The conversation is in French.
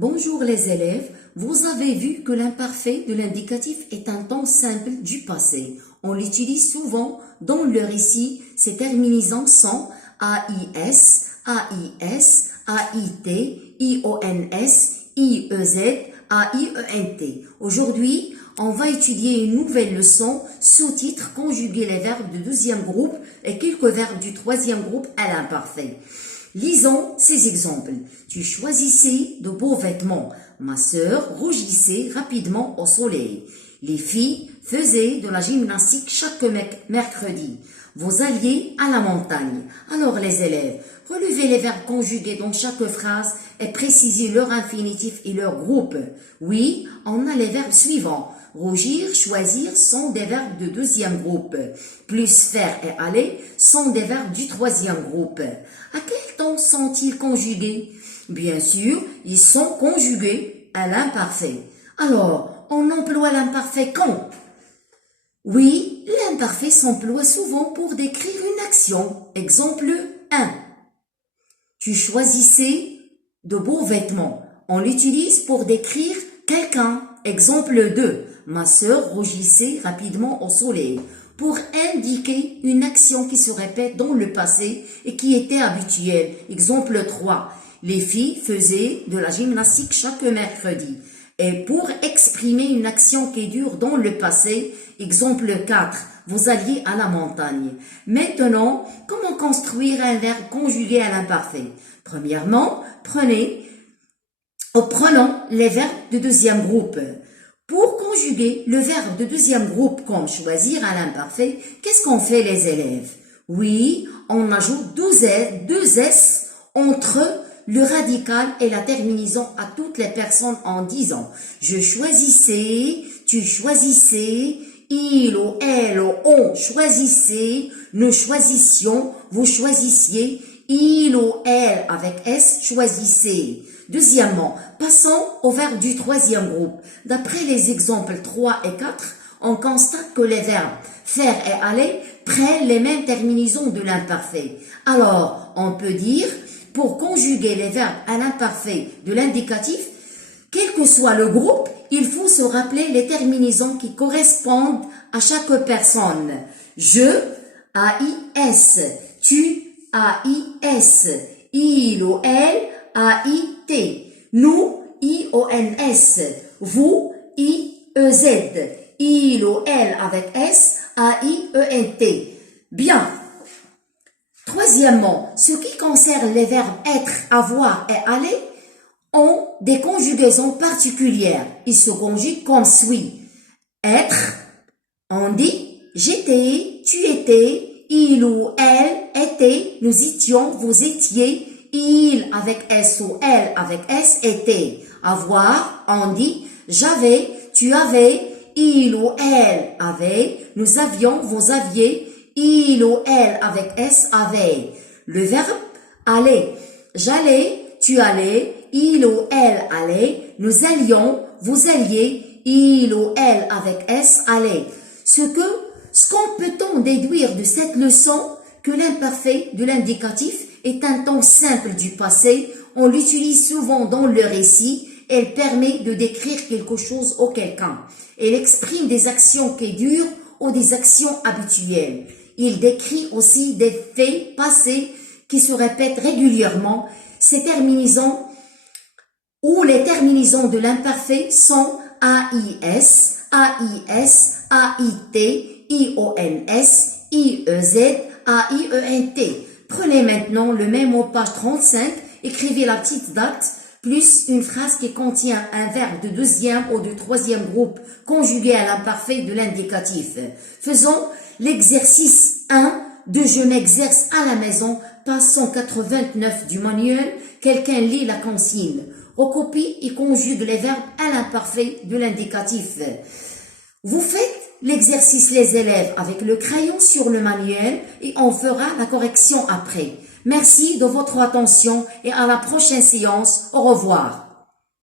Bonjour les élèves, vous avez vu que l'imparfait de l'indicatif est un temps simple du passé. On l'utilise souvent dans le récit. Ces terminaisons sont AIS, AIS, AIT, IONS, IEZ, AIENT. Aujourd'hui, on va étudier une nouvelle leçon sous-titre conjuguer les verbes du deuxième groupe et quelques verbes du troisième groupe à l'imparfait. Lisons ces exemples. Tu choisissais de beaux vêtements. Ma sœur rougissait rapidement au soleil. Les filles faisaient de la gymnastique chaque mercredi. Vous alliez à la montagne. Alors les élèves, relevez les verbes conjugués dans chaque phrase et précisez leur infinitif et leur groupe. Oui, on a les verbes suivants. Rougir, choisir sont des verbes de deuxième groupe. Plus faire et aller sont des verbes du troisième groupe. À quel temps sont-ils conjugués? Bien sûr, ils sont conjugués à l'imparfait. Alors, on emploie l'imparfait quand? Oui, l'imparfait s'emploie souvent pour décrire une action. Exemple 1. Tu choisissais de beaux vêtements. On l'utilise pour décrire quelqu'un. Exemple 2. Ma sœur rougissait rapidement au soleil. Pour indiquer une action qui se répète dans le passé et qui était habituelle. Exemple 3. Les filles faisaient de la gymnastique chaque mercredi. Et pour exprimer une action qui dure dans le passé, exemple 4, vous alliez à la montagne. Maintenant, comment construire un verbe conjugué à l'imparfait? Premièrement, prenons les verbes de deuxième groupe. Pour conjuguer le verbe de deuxième groupe comme choisir à l'imparfait, qu'est-ce qu'on fait les élèves? Oui, on ajoute deux S entre le radical et la terminaison à toutes les personnes en disant je choisissais, tu choisissais, il ou elle ou on choisissait, nous choisissions, vous choisissiez, il ou elle avec S choisissait. Deuxièmement, passons au verbe du troisième groupe. D'après les exemples 3 et 4, on constate que les verbes faire et aller prennent les mêmes terminaisons de l'imparfait. Alors, on peut dire, pour conjuguer les verbes à l'imparfait de l'indicatif, quel que soit le groupe, il faut se rappeler les terminaisons qui correspondent à chaque personne. Je, AIS, tu, AIS, il ou elle, AIT, nous, IONS, vous, IEZ, il ou elle avec S, AIENT. Bien. Troisièmement, ce qui concerne les verbes être, avoir et aller ont des conjugaisons particulières. Ils se conjuguent comme suit. Être, on dit j'étais, tu étais, il ou elle était, nous étions, vous étiez, il avec S ou elle avec S était. Avoir, on dit j'avais, tu avais, il ou elle avait, nous avions, vous aviez, il ou elle avec S avait. Le verbe aller, j'allais, tu allais, il ou elle allait, nous allions, vous alliez, il ou elle avec S allait. Ce qu'on peut-on déduire de cette leçon? Que l'imparfait de l'indicatif est un temps simple du passé, on l'utilise souvent dans le récit, elle permet de décrire quelque chose ou quelqu'un. Elle exprime des actions qui durent ou des actions habituelles. Il décrit aussi des faits passés qui se répètent régulièrement. Ces terminaisons ou les terminaisons de l'imparfait sont AIS, AIS, AIT, IONS, IEZ, AIENT. Prenez maintenant le même mot page 35, écrivez la petite date, plus une phrase qui contient un verbe de deuxième ou de troisième groupe conjugué à l'imparfait de l'indicatif. Faisons l'exercice 1 de je m'exerce à la maison, page 189 du manuel. Quelqu'un lit la consigne. Recopie et conjugue les verbes à l'imparfait de l'indicatif. Vous faites l'exercice les élèves avec le crayon sur le manuel et on fera la correction après. Merci de votre attention et à la prochaine séance. Au revoir.